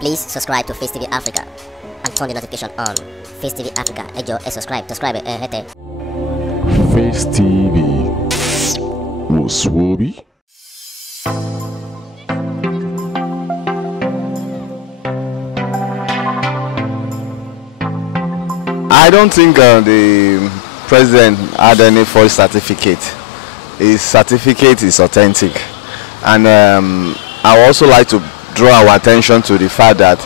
Please subscribe to Face TV Africa and turn the notification on. Face TV Africa, ẹ jọ̀ọ́ ẹ subscribe, hete. Face TV Muswobi. I don't think the president had any false certificate. His certificate is authentic, and I would also like to draw our attention to the fact that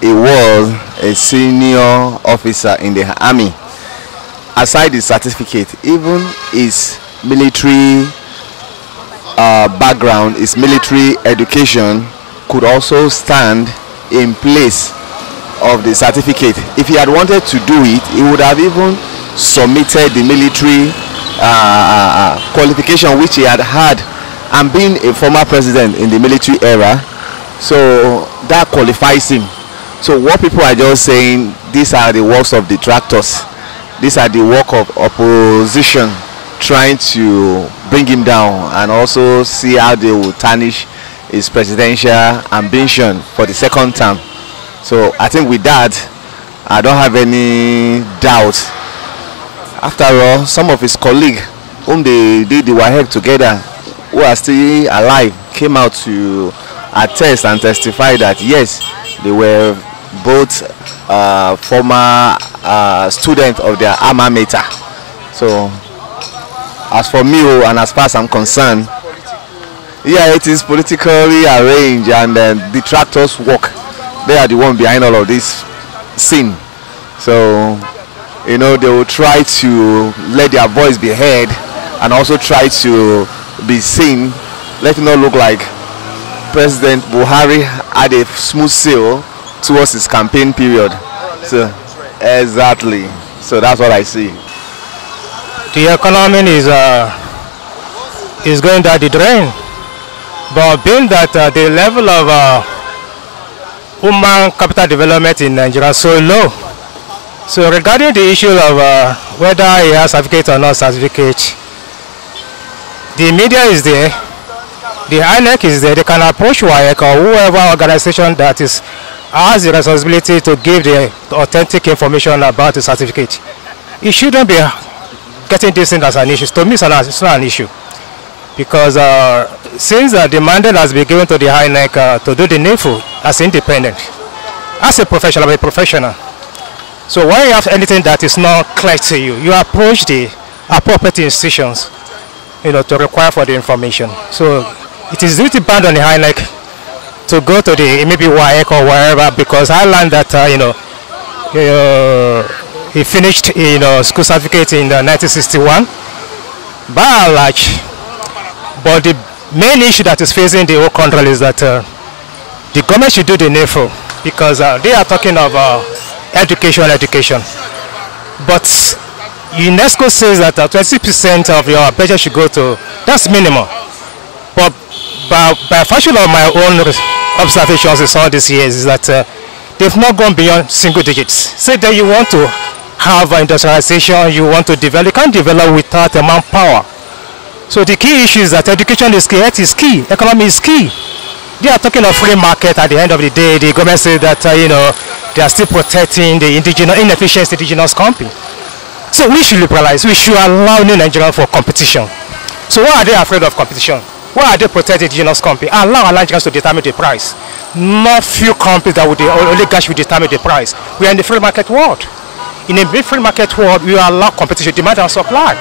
he was a senior officer in the army. Aside his certificate, even his military background, his military education could also stand in place of the certificate. If he had wanted to do it, he would have even submitted the military qualification which he had and being a former president in the military era, so that qualifies him. So what people are just saying, these are the works of detractors, these are the work of opposition trying to bring him down and also see how they will tarnish his presidential ambition for the second term. So I think with that, I don't have any doubt. After all, some of his colleagues whom they did the WAEC together, who are still alive, came out to attest and testify that yes, they were both former students of their alma mater. So as for me and as far as I'm concerned, yeah, it is politically arranged, and detractors work. They are the one behind all of this scene. So, you know, they will try to let their voice be heard and also try to be seen, let it not look like President Buhari had a smooth sail towards his campaign period. So, exactly. So that's what I see. The economy is going down the drain, but being that the level of human capital development in Nigeria is so low. So regarding the issue of whether he has certificate or not certificate, the media is there, the INEC is there, they can approach WAEC or whoever organization that has the responsibility to give the authentic information about the certificate. It shouldn't be getting this thing as an issue. To me, it's not an issue. Because since the mandate has been given to the INEC to do the needful as independent, as a professional, I'm a professional. So when you have anything that is not clear to you, you approach the appropriate institutions, you know, to require for the information. So it is duty bound on the INEC to go to the maybe WAEC or wherever, because I learned that he finished school certificate in 1961 by and large. But the main issue that is facing the whole country is that the government should do the needful, because they are talking of education. But UNESCO says that 20% of your budget should go to, that's minimum. But by virtue of my own observations in all these years is that they've not gone beyond single digits. Say that you want to have industrialization, you want to develop, you can't develop without a manpower. So the key issue is that education is key, health is key, economy is key. They are talking of free market. At the end of the day, the government says that they are still protecting the inefficient indigenous company. So we should liberalize. We should allow new Nigeria for competition. So why are they afraid of competition? Why are they protecting indigenous company? Allow Nigerians to determine the price. Not few companies that would oligarchs will determine the price. We are in the free market world. In a free market world, we allow competition, demand and supply.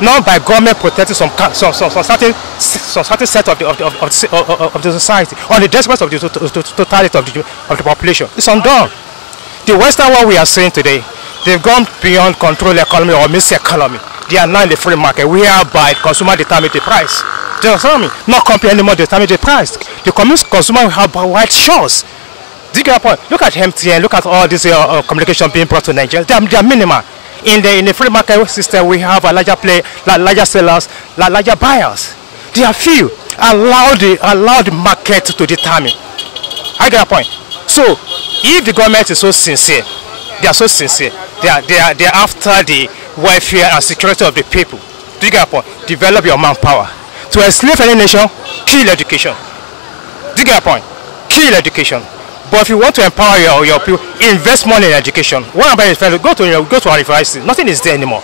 Not by government protecting some certain set of the society, on the detriment of the totality of the population. It's undone. The Western world we are seeing today, they've gone beyond control economy or mixed economy. They are now in the free market, whereby consumer determine the price. Do you understand me? Not company anymore determine the price. The consumer will have wide choice. Do you get a point? Look at MTN, look at all this communication being brought to Nigeria. They are minimal. In the free market system, we have a larger play, larger sellers, larger buyers. They are few. Allow the market to determine. I get a point. So, if the government is so sincere, they are so sincere. They are after the welfare and security of the people. Do you get a point? Develop your manpower. To enslave any nation, kill education. Do you get a point? Kill education. But if you want to empower your people, invest money in education. What about if you go to our university? Nothing is there anymore.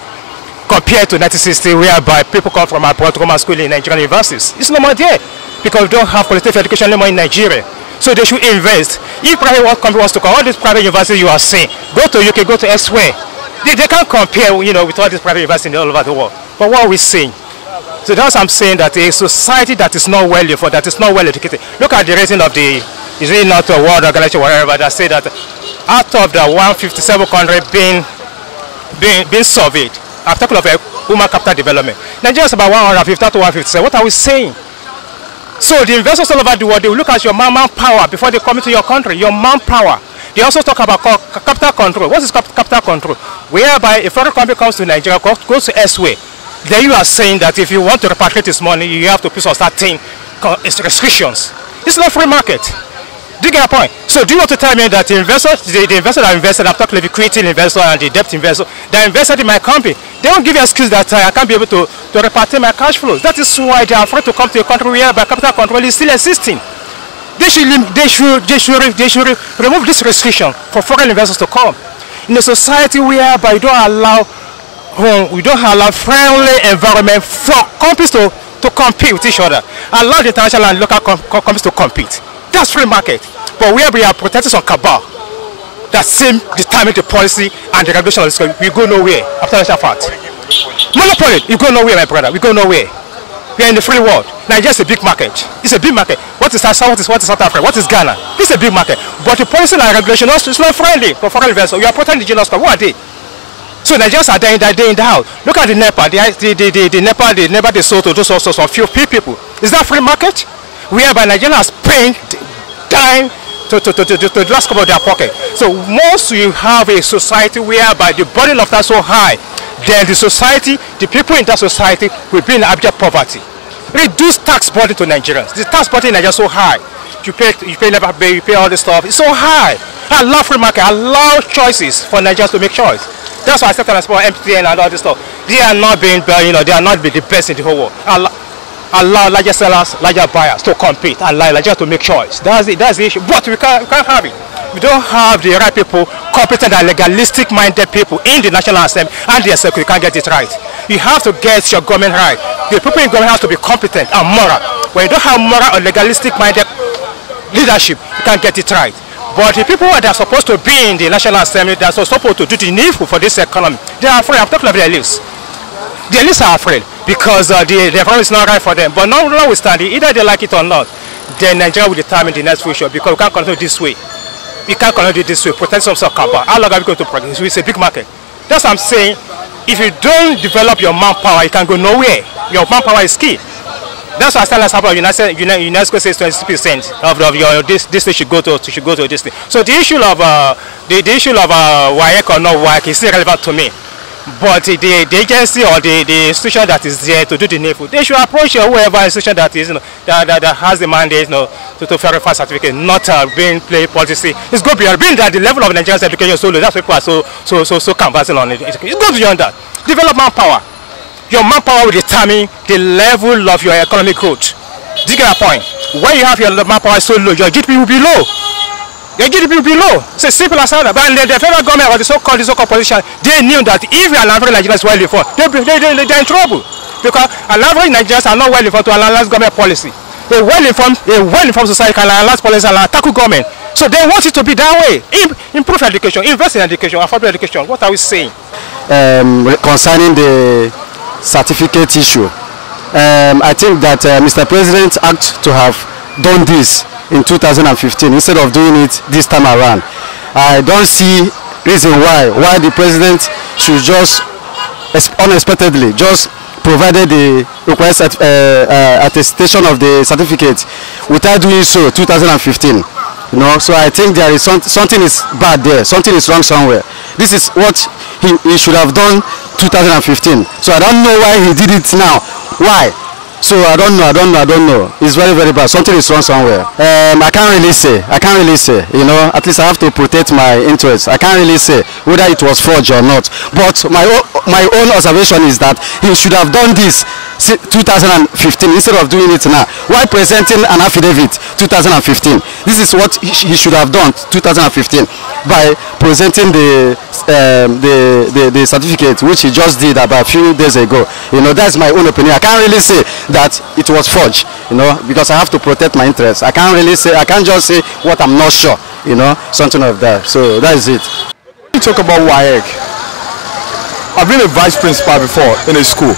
Compared to 1960, whereby people come from abroad to come and school in Nigerian universities. It's no more there because we don't have qualitative education anymore in Nigeria. So they should invest. If private company wants to come, all these private universities you are saying, go to UK, go to elsewhere. They can't compare, with all these private universities all over the world. But what are we saying? So that's what I'm saying, that a society that is not well informed, that is not well educated. Look at the rating of the, is it not a world organization or whatever, that say that out of the 157 countries being surveyed, I'm talking of human capital development, Nigeria is about 150 to 157. What are we saying? So the investors all over the world, they will look at your manpower before they come into your country, your manpower. They also talk about capital control. What is capital control? Whereby a foreign company comes to Nigeria, goes to elsewhere, then you are saying that if you want to repatriate this money, you have to put some certain restrictions. It's not free market. Do you get a point? So do you want to tell me that the investors, the investor that invested, I'm talking about the equity investor and the debt investor, that invested in my company, they don't give you an excuse that I can't be able to repatriate my cash flows. That is why they are afraid to come to a country where capital control is still existing. They should remove this restriction for foreign investors to come. In a society whereby we don't allow friendly environment for companies to compete with each other, allow the international and local companies to compete. That's free market. But where we are protecting some cabal that seem determine the policy and the regulation of this country, we go nowhere after that fact. Monopoly, you go nowhere, my brother. We go nowhere. We are in the free world. Nigeria is a big market. It's a big market. What is South Africa? What is Ghana? It's a big market. But the policy and regulation is not friendly for foreign investors. You are protecting the general stock. What are they? So Nigerians are there in the house. Look at the NEPA. The NEPA they sold to those also some few people. Is that free market? Whereby Nigerians paying time to the last couple of their pocket. So once you have a society whereby the burden of that so high, then the society, the people in that society will be in abject poverty. Reduce tax burden to Nigerians. The tax burden in Nigeria is so high. You pay labor pay, you pay all this stuff. It's so high. I love free market. I love choices for Nigerians to make choice. That's why I said transport, MTN and all this stuff. They are not being, they are not being the best in the whole world. Allow larger sellers, larger buyers to compete, and allow Nigerians to make choice. That's the issue. But we can't have it. We don't have the right people, competent and legalistic-minded people in the National Assembly and the Executive. You can't get it right. You have to get your government right. The people in government have to be competent and moral. When you don't have moral or legalistic-minded leadership, you can't get it right. But the people that are supposed to be in the National Assembly, that are supposed to do the needful for this economy, they are afraid. I'm talking about the elites. The elites are afraid because the environment is not right for them. But notwithstanding, either they like it or not, then Nigeria will determine the next future because we can't continue this way. We can't continue this way, protect some sort of cover. How long are we going to protect? It's a big market. That's what I'm saying. If you don't develop your manpower, you can go nowhere. Your manpower is key. That's why I stand as about UNESCO says 20% of your this thing should go to this thing. So the issue of WAEC or not WAEC is still relevant to me. But the agency or the institution that is there to do the needful, they should approach whoever institution that is that has the mandate to verify certificate, not being play policy. It's go beyond being that the level of Nigerian education is so low. That's why people are so canvassing on it. It goes beyond that. Develop manpower. Your manpower will determine the level of your economic growth. Do you get a point? When you have your manpower so low, your GDP will be low. Your GDP will be low. It's as simple as that. But the federal government or the so-called politician, they knew that if an average Nigerian is well informed, they're in trouble. Because an average Nigerians are not well informed to analyze government policy. A well-informed society can analyze policy and tackle government. So they want it to be that way. Improve education, invest in education, affordable education. What are we saying? Concerning the certificate issue, I think that Mr. President ought to have done this in 2015 instead of doing it this time around. I don't see reason why the president should just unexpectedly just provided the request attestation of the certificate without doing so 2015. You know, so I think there is something is bad there, something is wrong somewhere. This is what he should have done 2015. So I don't know why he did it now. Why? So I don't know. It's very, very bad. Something is wrong somewhere. I can't really say. You know, at least I have to protect my interests. I can't really say whether it was forged or not. But my own observation is that he should have done this 2015 instead of doing it now? Why presenting an affidavit 2015? This is what he should have done 2015 by presenting the certificate, which he just did about a few days ago. You know, that's my own opinion. I can't really say that it was forged, you know, because I have to protect my interests. I can't just say what I'm not sure, you know, something of that. So that is it. You talk about WAEC. I've been a vice principal before in a school.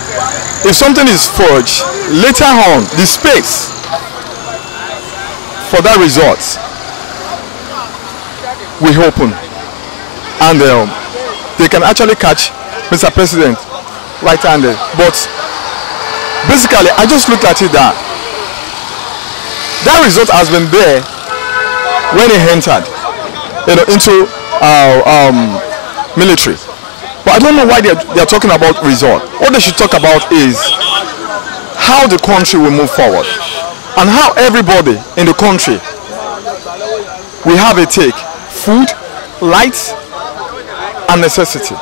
If something is forged, later on, the space for that result will open. And they can actually catch Mr. President right-handed. But basically, I just looked at it that result has been there when he entered, you know, into military. But I don't know why they are talking about result. What they should talk about is how the country will move forward and how everybody in the country will have a take: food, lights, and necessity.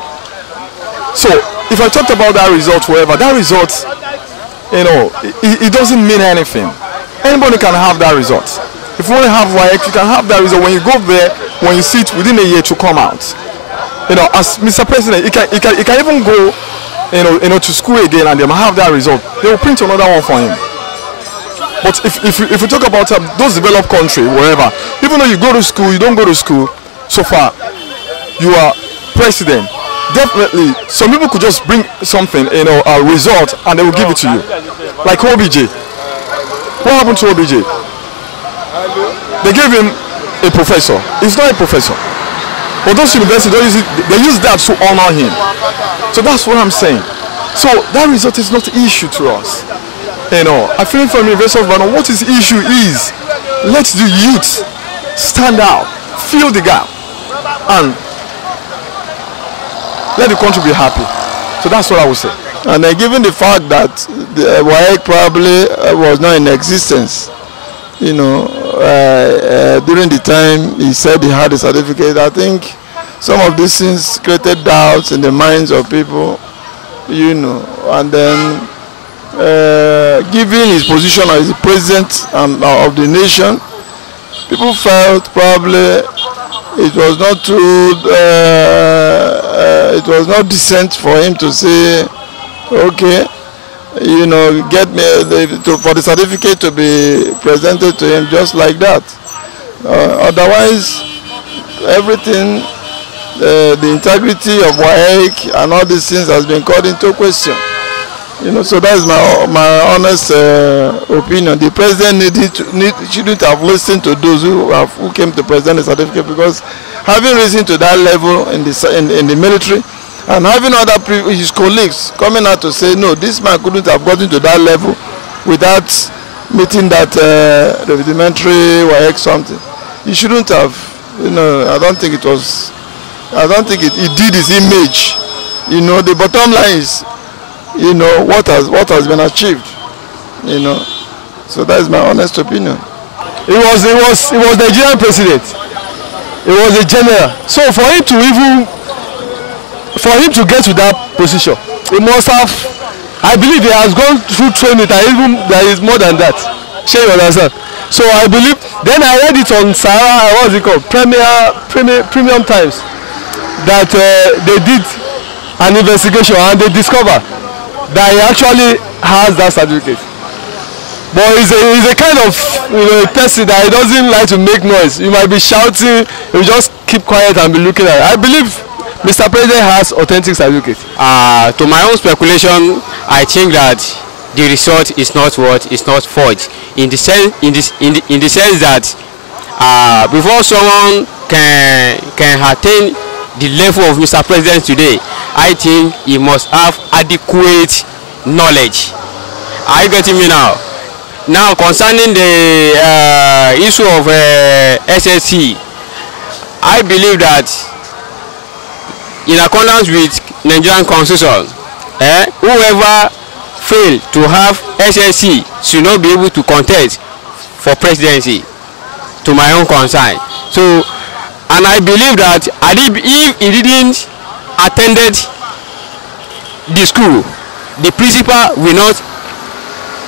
So if I talked about that result, wherever that result, you know, it doesn't mean anything. Anybody can have that result. If you want to have WAEC, you can have that result. When you go there, when you see it within a year to come out. You know, as Mr. President, he can even go, you know, to school again and they might have that result. They will print another one for him. But if you talk about those developed countries, wherever, even though you go to school, you don't go to school, so far, you are president. Definitely, some people could just bring something, you know, a result, and they will give it to you. Like OBJ. What happened to OBJ? They gave him a professor. He's not a professor. But those universities don't use it, they use that to honor him. So that's what I'm saying. So that result is not the issue to us. You know, I feel from University of Ibadan, what is the issue is, let the youth stand out, fill the gap, and let the country be happy. So that's what I would say. And given the fact that the WAEC probably was not in existence, you know, during the time he said he had a certificate, I think some of these things created doubts in the minds of people, you know, and then given his position as the president of the nation, people felt probably it was not too, it was not decent for him to say, okay, you know, get me for the certificate to be presented to him just like that. Otherwise, everything, the integrity of WAEC and all these things has been called into question. You know, so that is my honest opinion. The president shouldn't have listened to those who came to present the certificate, because having risen to that level in the military, and having other his colleagues coming out to say, no, this man couldn't have gotten to that level without meeting that rudimentary WAEC something. He shouldn't have, you know, I don't think it did his image. You know, the bottom line is, you know, what has been achieved, you know. So that is my honest opinion. It was Nigerian president. It was a general. So for him to get to that position, he must have, I believe he has gone through training, and even there is more than that. Sure, you understand? So I believe, then I read it on Sarah, what's it called, Premium Times, that they did an investigation and they discovered that he actually has that certificate. But he's a kind of, you know, a person that he doesn't like to make noise. You might be shouting, you just keep quiet and be looking at it. I believe Mr. President has authentic certificate. To my own speculation, I think that the result is not forged. In the sense that before someone can attain the level of Mr. President today, I think he must have adequate knowledge. Are you getting me now? Now concerning the issue of SSC, I believe that in accordance with Nigerian Constitution, whoever fail to have SSC should not be able to contest for presidency, to my own concern. So, and I believe that if he didn't attended the school, the principal will not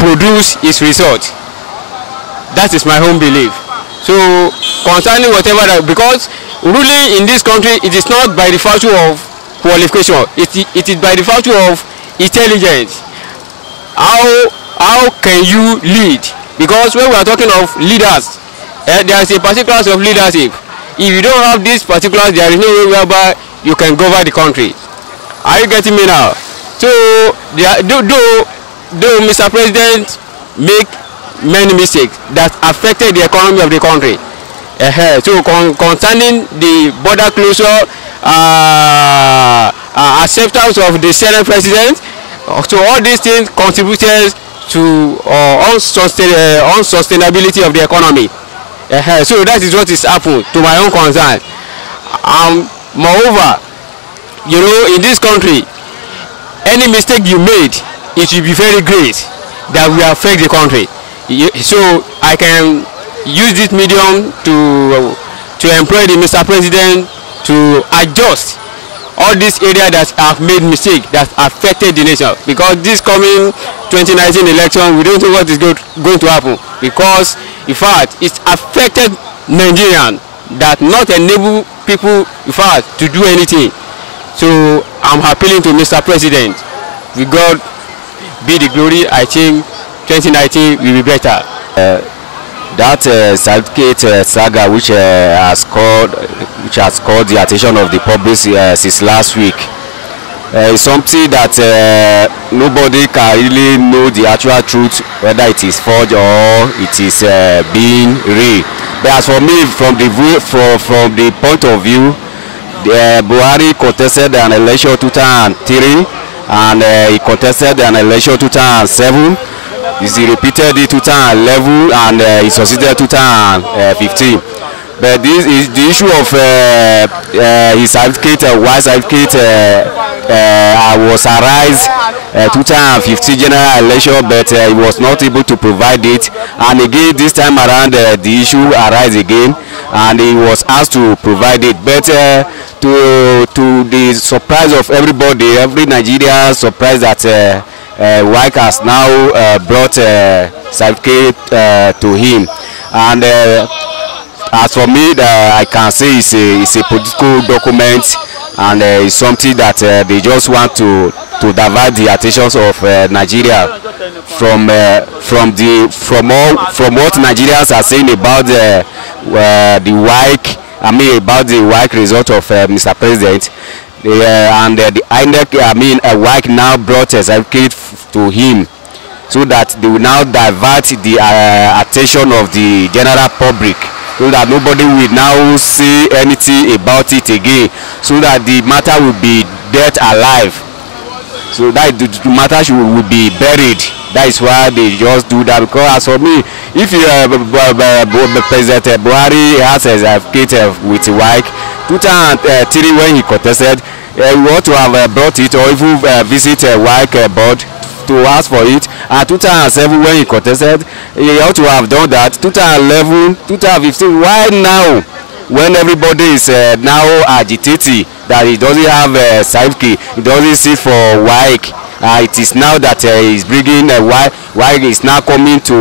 produce its result. That is my own belief. So concerning whatever that, because ruling in this country, it is not by the virtue of qualification, it is by the virtue of intelligence. How can you lead? Because when we are talking of leaders, there is a particular of leadership. If you don't have these particulars, there is no way whereby you can govern the country. Are you getting me now? So though Mr. President make many mistakes that affected the economy of the country. So concerning the border closure, acceptance of the Senate President, so all these things contributed to unsustainability of the economy. So that is what is happened to my own concern. Moreover, you know, in this country, any mistake you made, it will be very great that will affect the country. So I can use this medium to employ the Mr. President to adjust all these areas that have made mistakes that affected the nation. Because this coming 2019 election, we don't know what is going to happen. Because in fact, it's affected Nigerians that not enable people, in fact, to do anything. So I'm appealing to Mr. President. With God be the glory. I think 2019 will be better. That certificate saga which has called the attention of the public since last week is something that nobody can really know the actual truth, whether it is forged or it is being real. But as for me, from the point of view, Buhari contested an election 2003 and he contested an election 2007. He repeated it 2011 and he succeeded 2015. But this is the issue of his certificate, white certificate was arise 2015 general election, but he was not able to provide it. And again, this time around, the issue arise again, and he was asked to provide it. But to the surprise of everybody, every Nigerian surprised that WAEC has now brought certificate to him. And as for me, I can say it's a political document, and it's something that they just want to divert the attentions of Nigeria from what Nigerians are saying about the WAEC. I mean about the WAEC result of Mr. President. And the INEC, WAEC now brought a certificate to him, so that they will now divert the attention of the general public, so that nobody will now say anything about it again, so that the matter will be dead alive, so that the matter will be buried. That is why they just do that. Because as for me, if you President Buhari has a certificate with WAEC 2003 when he contested, we want to have brought it, or even visit a WAEC board to ask for it. And 2007 when he contested, he ought to have done that. 2011, 2015, why now? When everybody is now agitating that he doesn't have a certificate, he doesn't sit for WAEC. It is now that he's bringing WAEC is now coming to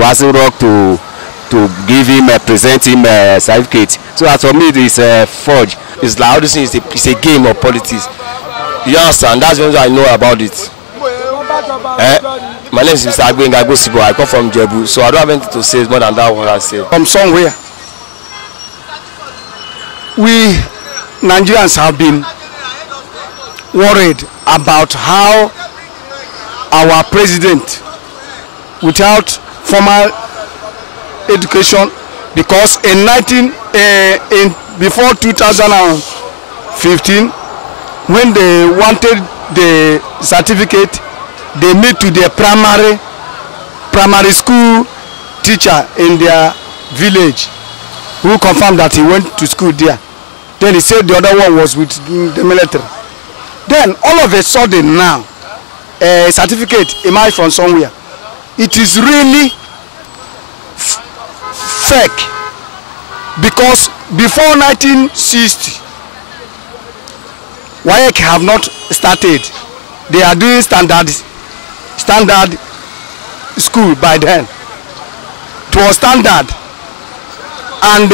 Aso Rock to give him present him a certificate. So as for me, it is forged. It's like all this thing is a game of politics. You understand? That's what I know about it. My name is Mr. Agbenga Gosibo. I come from Jebu, so I don't have anything to say more than that what I say. From somewhere, we Nigerians have been worried about how our president, without formal education, because before 2015, when they wanted the certificate, they meet to the primary school teacher in their village, who confirmed that he went to school there. Then he said the other one was with the military. Then all of a sudden now, a certificate emerged from somewhere. It is really fake, because before 1960, WAEC have not started. They are doing standard school by then. It was standard. And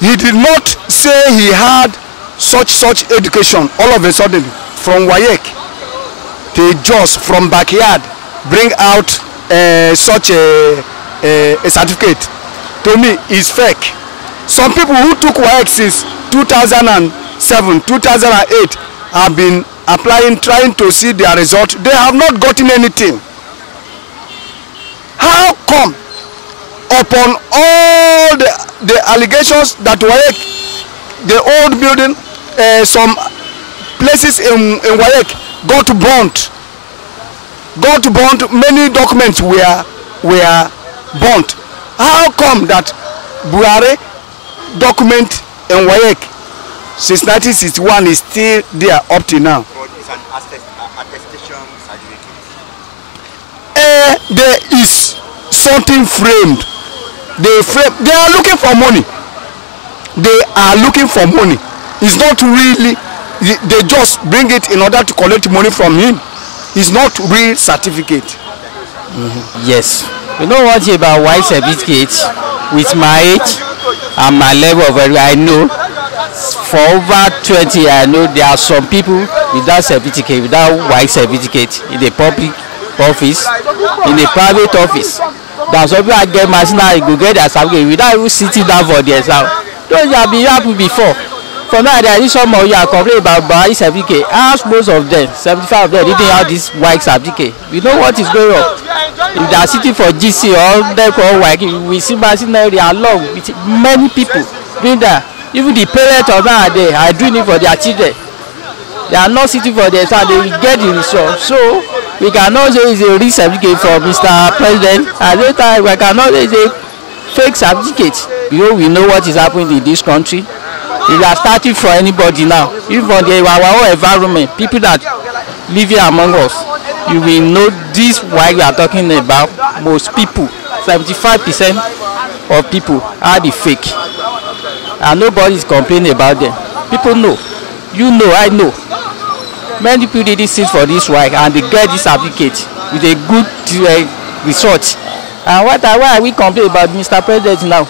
he did not say he had such education all of a sudden from WAEC. They just from backyard bring out such a certificate. To me, is fake. Some people who took WAEC since 2007, 2008 have been applying, trying to see their result. They have not gotten anything. How come upon all the allegations that WAEC, the old building, some places in WAEC got burnt, many documents were burnt. How come that Buhari document in WAEC since 1961 is still there up to now? But it's an attestation certificate. There is something framed. They are looking for money. They are looking for money. It's not really, they just bring it in order to collect money from him. It's not real certificate. Yes. You know what about white certificates? With my age and my level of education, I know for over 20 years, I know there are some people without certificate, without white certificate in the public office, in the private office. That's why I get my now you go get their certificate without even sitting down for the exam. Those have been happy before. For now, there is some of you are complaining about Buhari certificate. Ask most of them, 75 of them didn't have this white certificate. We know what is going on. If they are sitting for GC or they call white, we see now they are along with many people doing that. Even the parents of nowadays are doing it for their children. They are not sitting for their son, they will get the result. So we cannot say it's a real certificate for Mr. President. At the time, we cannot say it's a fake certificate. Because we know what is happening in this country. It has started for anybody now. Even for our own environment, people that live here among us, you will know this why we are talking about. Most people, 75% of people are the fake. And nobody is complaining about them. People know. You know, I know. Many people didn't sit for this work and they get this certificate with a good result. And why are we complaining about Mr. President now?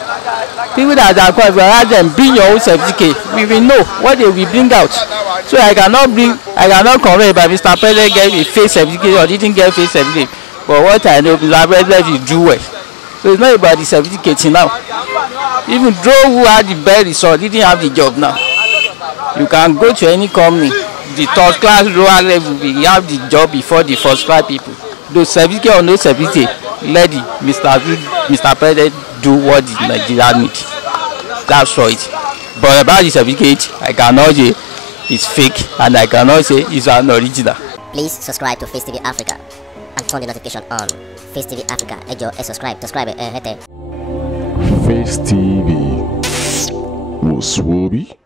People that are quite ask them bring your own certificate. We will know what they will bring out. So I cannot complain about Mr. President getting a fake certificate or didn't get a fake certificate. But what I know, Mr. President will do well. So it's not about the certificate now. Even though who had the best result didn't have the job now. You can go to any company, the third class lower level, we have the job before the first class people. Those certificate or no certificate, let Mr. President do what the Nigeria needs. That's right. But about the certificate, I cannot say it's fake and I cannot say it's an original. Please subscribe to Facetv Africa and turn the notification on. Facetv Africa, subscribe. Face TV. Muswobi.